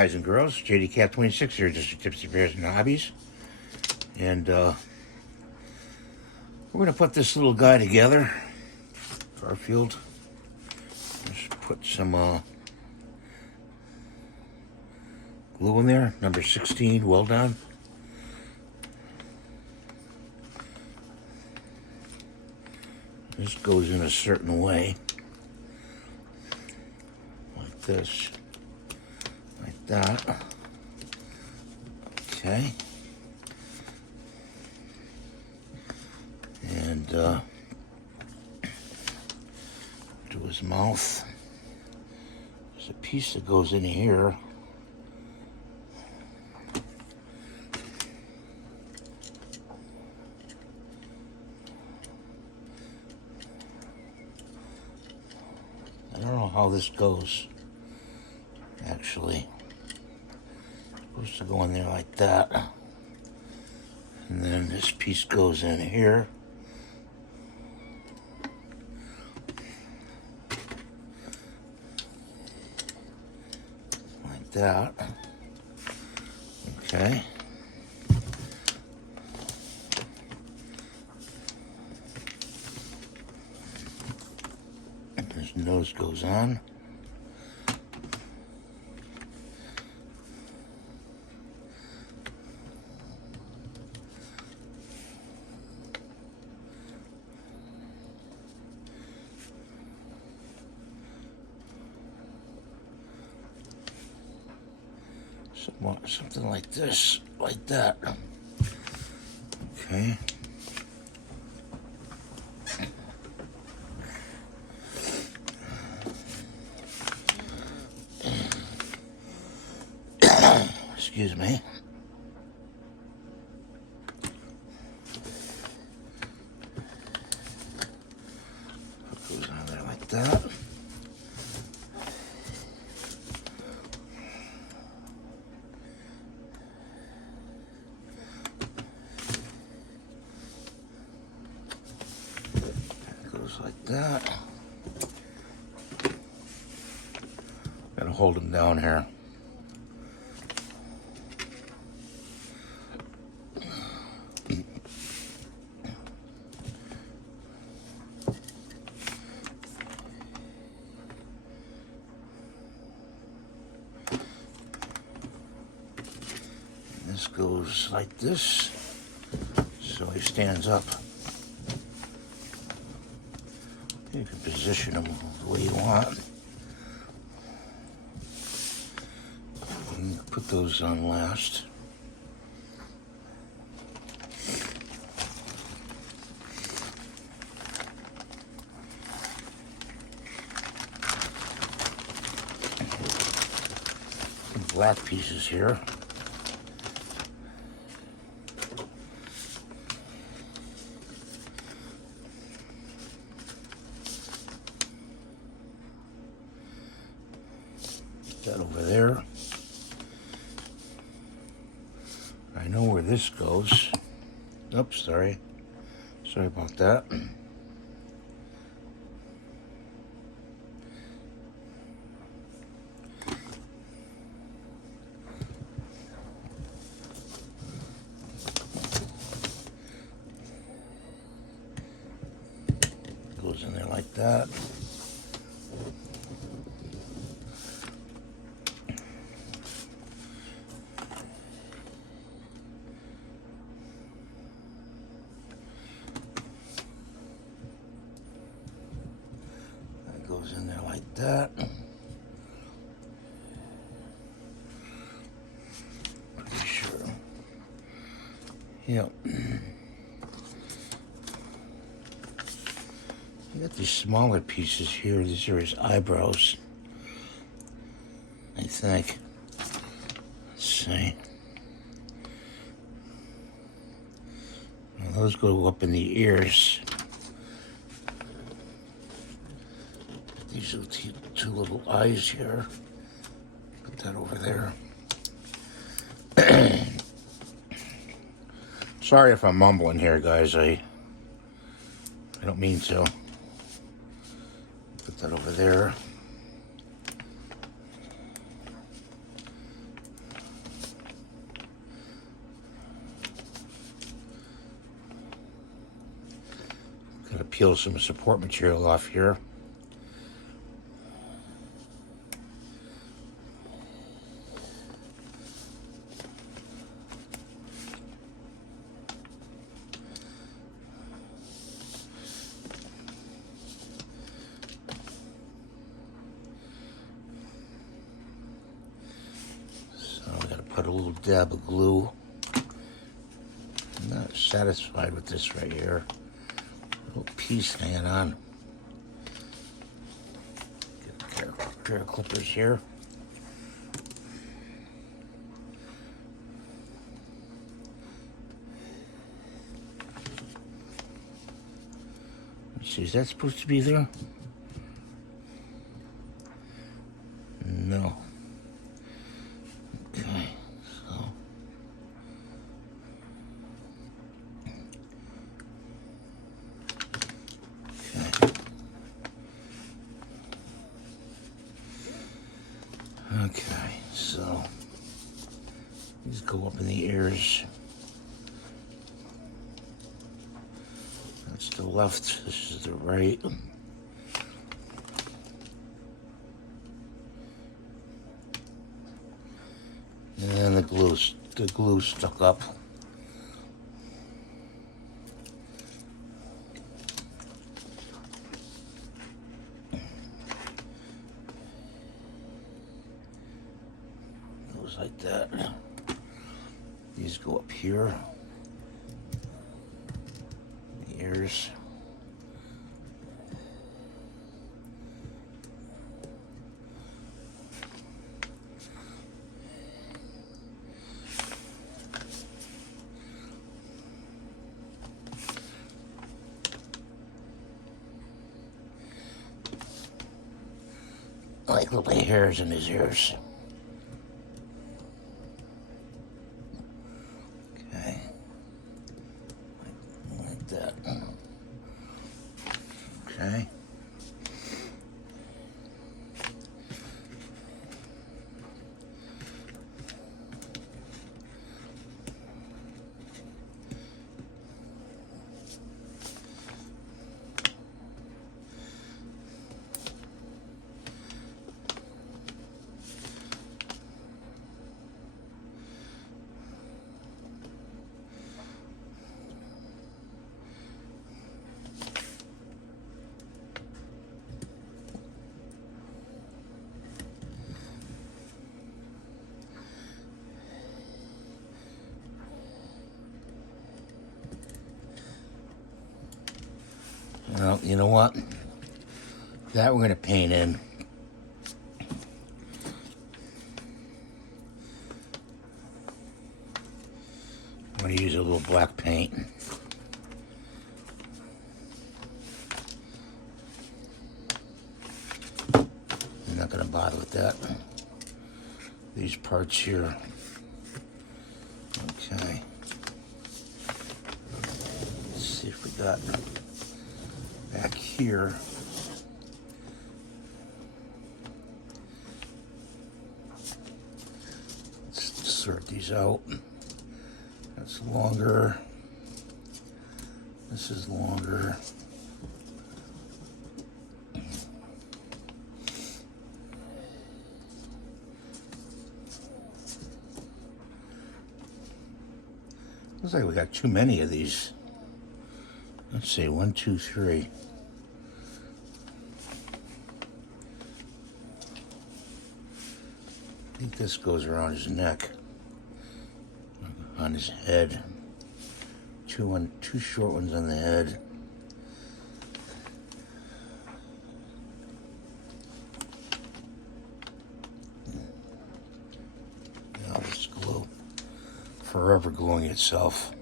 Guys and girls, JD Cat 26 here, just your tipsy bears and hobbies. And we're going to put this little guy together. Garfield. Just put some glue in there, number 16, well done. This goes in a certain way, like this, like that. Okay. And to his mouth, there's a piece that goes in here. I don't know how this goes, actually. It's supposed to go in there like that. And then this piece goes in here. Like that. Okay. His nose goes on. Something like this, like that. Okay. Excuse me. It goes on there like that. It goes like that. Gotta hold him down here. This goes like this, so he stands up. You can position him the way you want. And put those on last. Some black pieces here. That over there. I know where this goes. Oops, sorry. Sorry about that. Goes in there like that. Goes in there like that. Pretty sure. Yep. You got these smaller pieces here. These are his eyebrows, I think. Let's see. Now those go up in the ears. These are two little eyes here. Put that over there. Sorry if I'm mumbling here, guys. I don't mean to. Put that over there. peel some support material off here. So I gotta put a little dab of glue. I'm not satisfied with this right here. Little piece hanging on. Get a pair of clippers here. Let's see, is that supposed to be there? No. Okay, so. Okay, so these go up in the ears. That's the left, this is the right. And the glue stuck up. Goes like that. These go up here. The ears. Like little hairs in his ears. Okay. Like that. Okay. Well, you know what? That we're going to paint in. I'm going to use a little black paint. I'm not going to bother with that. These parts here. Okay. Let's see if we got back here. Let's sort these out. That's longer. This is longer. Looks like we got too many of these. Let's see, 1, 2, 3. I think this goes around his neck, on his head. Two short ones on the head. Now this glue, forever gluing itself.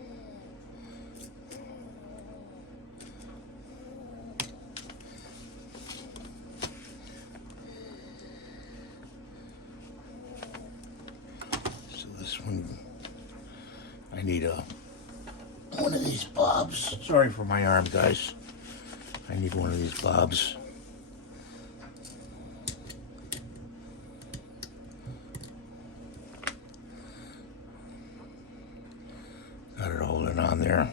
I need one of these bobs. Sorry for my arm, guys. I need one of these bobs. Got it holding on there.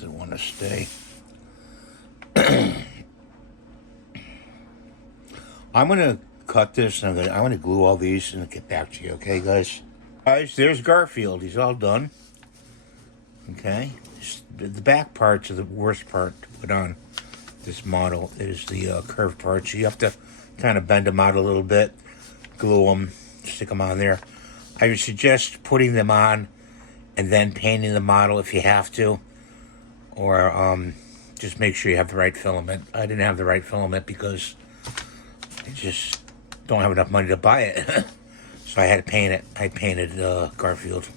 doesn't want to stay. I'm gonna cut this and I'm gonna glue all these and get back to you, okay, guys? Guys, there's Garfield. He's all done. Okay, the back parts are the worst part to put on this model. Is the curved parts. You have to kind of bend them out a little bit, glue them, stick them on there. I would suggest putting them on and then painting the model if you have to, or just make sure you have the right filament. I didn't have the right filament because I just don't have enough money to buy it. So I had to paint it. I painted Garfield.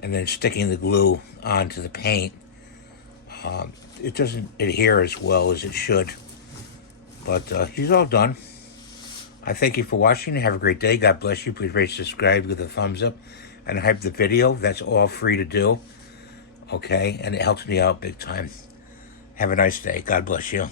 And then sticking the glue onto the paint, it doesn't adhere as well as it should. But he's all done. I thank you for watching. Have a great day. God bless you. Please rate, subscribe, give a thumbs up, and hype the video. That's all free to do. Okay? And it helps me out big time. Have a nice day. God bless you.